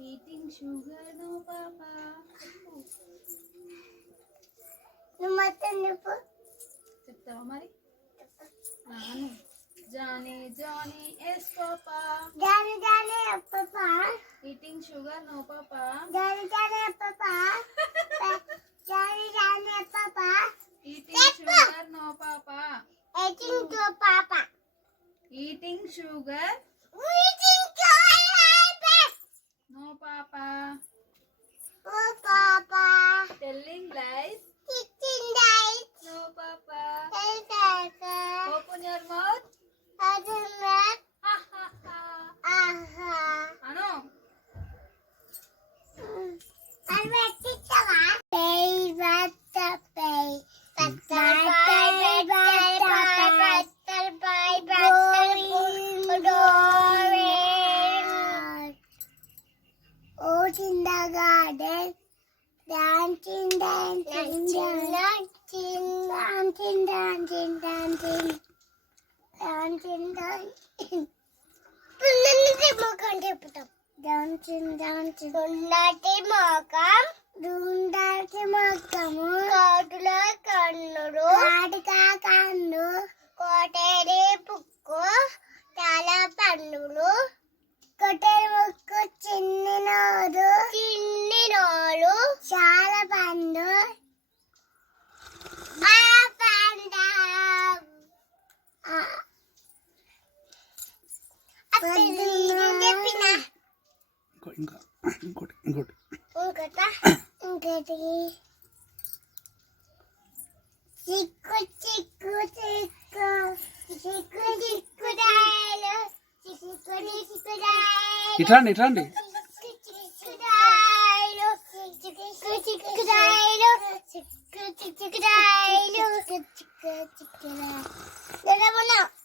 eating sugar, no, Papa. చెప్తావా మరి నాను Johnny Johnny yes papa Johnny Johnny papa eating sugar no papa Johnny Johnny papa Johnny Johnny papa eating sugar no papa eating sugar Oh, Papa. mau Papa. Telling lies. Teaching lies. No, Papa. Hey, Papa. Open your mouth. Open mouth. Ha ha ha. Aha. Ano? Ano, teacher? Favorite. din din din din. Din din din din din din. Din din din. Bunları makan yapacağım. Din din din din. Bunları makan. Bunları ఇంకో- ఇంకా ఇంకోటి ఇంకోటి. ఇంకట చిక్కు చిక్కు చిక్కు. చిక్కు చిక్కుడాయలు చిక్కుని くちくらい、るくちくちくらい。なの。